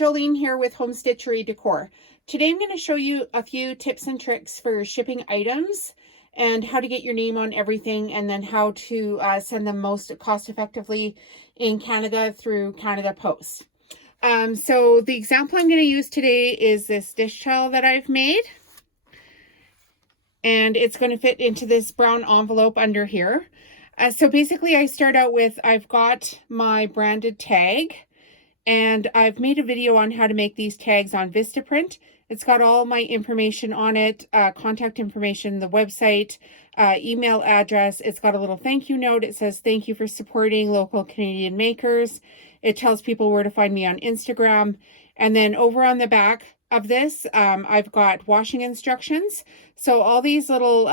Jolene here with Home Stitchery Decor. Today I'm going to show you a few tips and tricks for shipping items and how to get your name on everything, and then how to send them most cost effectively in Canada through Canada Post. So the example I'm going to use today is this dish towel that I've made. And it's going to fit into this brown envelope under here. So basically I start out with, I've got my branded tag. And I've made a video on how to make these tags on Vistaprint. It's got all my information on it, contact information, the website, email address. It's got a little thank you note. It says, thank you for supporting local Canadian makers. It tells people where to find me on Instagram. And then over on the back of this, I've got washing instructions. So all these little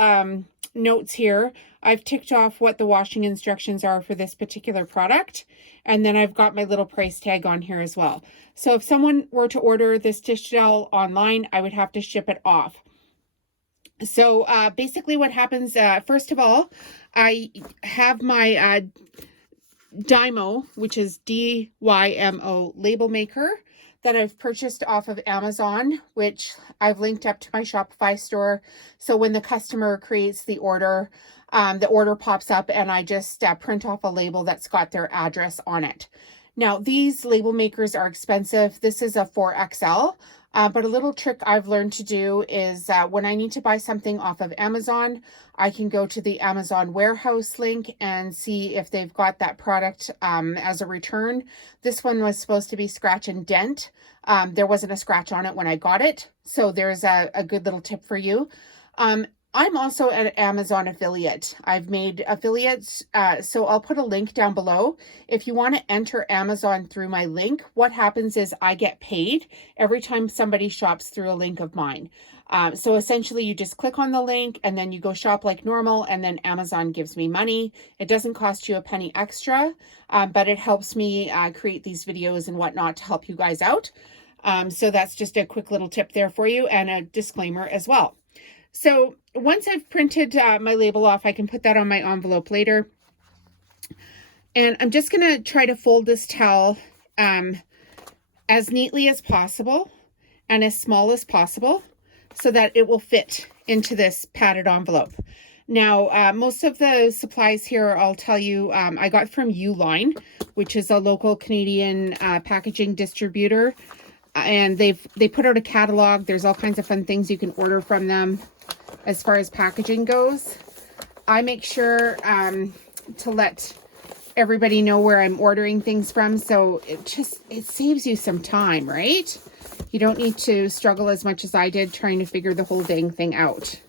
notes here, I've ticked off what the washing instructions are for this particular product. And then I've got my little price tag on here as well. So if someone were to order this dish towel online, I would have to ship it off. So basically what happens, first of all, I have my Dymo, which is DYMO label maker that I've purchased off of Amazon, which I've linked up to my Shopify store. So when the customer creates the order pops up and I just print off a label that's got their address on it. Now, these label makers are expensive. This is a 4XL, but a little trick I've learned to do is when I need to buy something off of Amazon, I can go to the Amazon warehouse link and see if they've got that product as a return. This one was supposed to be scratch and dent. There wasn't a scratch on it when I got it. So there's a good little tip for you. I'm also an Amazon affiliate. I've made affiliates, so I'll put a link down below. If you want to enter Amazon through my link, what happens is I get paid every time somebody shops through a link of mine. So essentially you just click on the link and then you go shop like normal, and then Amazon gives me money. It doesn't cost you a penny extra, but it helps me create these videos and whatnot to help you guys out. So that's just a quick little tip there for you, and a disclaimer as well. So once I've printed my label off, I can put that on my envelope later. And I'm just going to try to fold this towel as neatly as possible and as small as possible so that it will fit into this padded envelope. Now, most of the supplies here, I'll tell you, I got from Uline, which is a local Canadian packaging distributor. And they put out a catalog. There's all kinds of fun things you can order from them as far as packaging goes. I make sure to let everybody know where I'm ordering things from, so it saves you some time, right? You don't need to struggle as much as I did trying to figure the whole dang thing out.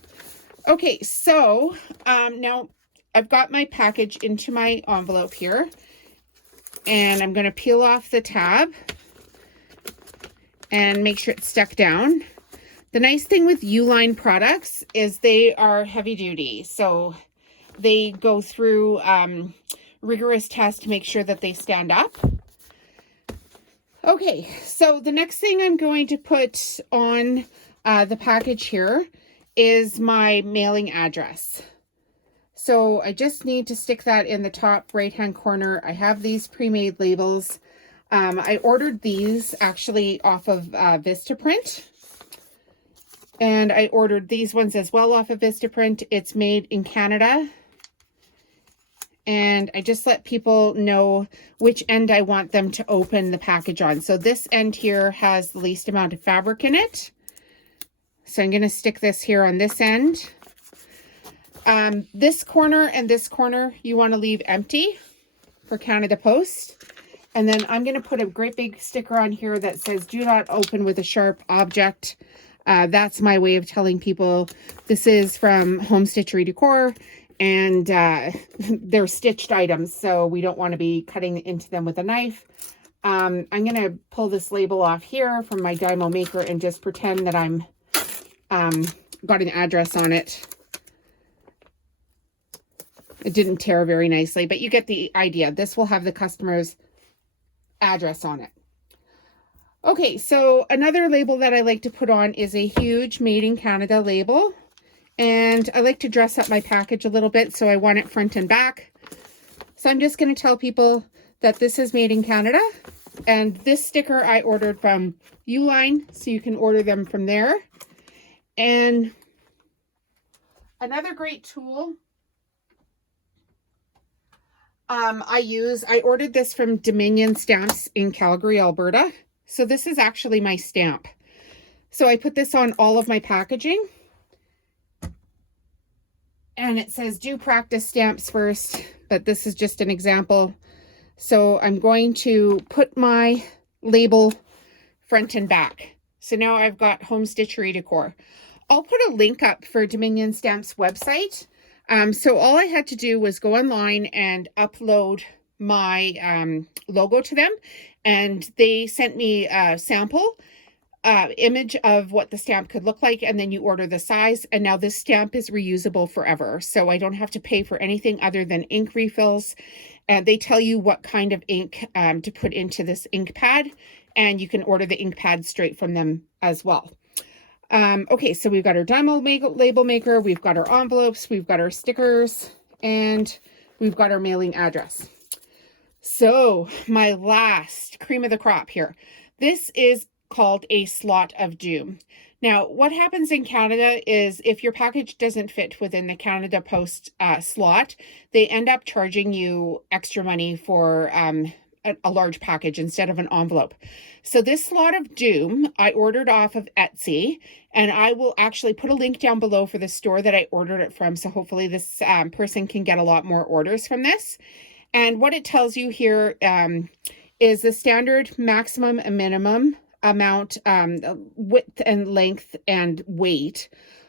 Okay, so now I've got my package into my envelope here, and I'm going to peel off the tab and make sure it's stuck down. The nice thing with Uline products is they are heavy duty. So they go through rigorous tests to make sure that they stand up. Okay, so the next thing I'm going to put on the package here is my mailing address. So I just need to stick that in the top right-hand corner. I have these pre-made labels. I ordered these actually off of Vistaprint. And I ordered these ones as well off of Vistaprint. It's made in Canada. And I just let people know which end I want them to open the package on. So this end here has the least amount of fabric in it. So I'm going to stick this here on this end. This corner and this corner you want to leave empty for Canada Post. And then I'm going to put a great big sticker on here that says, do not open with a sharp object. That's my way of telling people this is from Home Stitchery Decor, and they're stitched items, so we don't want to be cutting into them with a knife. I'm going to pull this label off here from my Dymo maker and just pretend that I'm got an address on it. It didn't tear very nicely, but you get the idea. This will have the customer's address on it. Okay, so another label that I like to put on is a huge Made in Canada label. And I like to dress up my package a little bit, so I want it front and back. So I'm just going to tell people that this is made in Canada. And this sticker I ordered from Uline, so you can order them from there. And another great tool I ordered this from Dominion Stamps in Calgary, Alberta. So this is actually my stamp. So I put this on all of my packaging. And it says, do practice stamps first, but this is just an example. So I'm going to put my label front and back. So now I've got Home Stitchery Decor. I'll put a link up for Dominion Stamps website. So all I had to do was go online and upload my logo to them, and they sent me a sample image of what the stamp could look like, and then you order the size, and now this stamp is reusable forever. So I don't have to pay for anything other than ink refills, and they tell you what kind of ink to put into this ink pad, and you can order the ink pad straight from them as well. Okay, so we've got our diamond label maker, we've got our envelopes, we've got our stickers, and we've got our mailing address. So my last cream of the crop here. This is called a slot of doom. Now, what happens in Canada is if your package doesn't fit within the Canada Post slot, they end up charging you extra money for a large package instead of an envelope. So this slot of doom I ordered off of Etsy, and I will actually put a link down below for the store that I ordered it from, so hopefully this person can get a lot more orders from this. And what it tells you here is the standard, maximum, and minimum amount, width and length and weight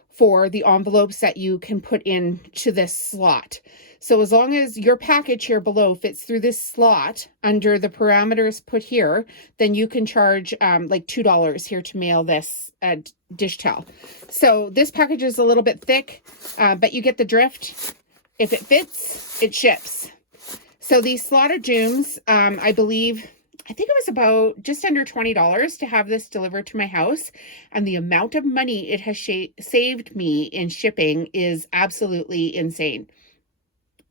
for the envelopes that you can put into this slot. So as long as your package here below fits through this slot under the parameters put here, then you can charge like $2 here to mail this dish towel. So this package is a little bit thick, but you get the drift. If it fits, it ships. So these slot of dooms, I think it was about just under $20 to have this delivered to my house. And the amount of money it has saved me in shipping is absolutely insane.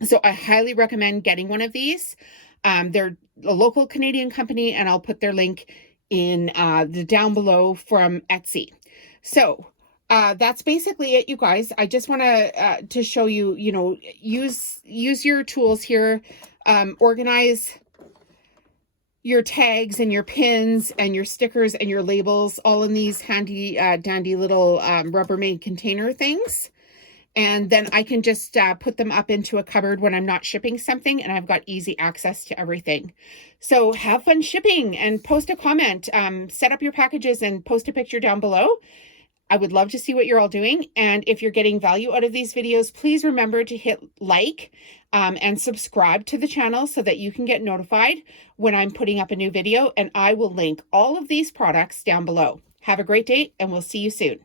So I highly recommend getting one of these. They're a local Canadian company, and I'll put their link in the down below from Etsy. So that's basically it, you guys. I just want to show you, use your tools here, organize your tags and your pins and your stickers and your labels all in these handy dandy little Rubbermaid container things. And then I can just put them up into a cupboard when I'm not shipping something, and I've got easy access to everything. So have fun shipping and post a comment, set up your packages and post a picture down below. I would love to see what you're all doing. And if you're getting value out of these videos, please remember to hit like and subscribe to the channel so that you can get notified when I'm putting up a new video. And I will link all of these products down below. Have a great day, and we'll see you soon.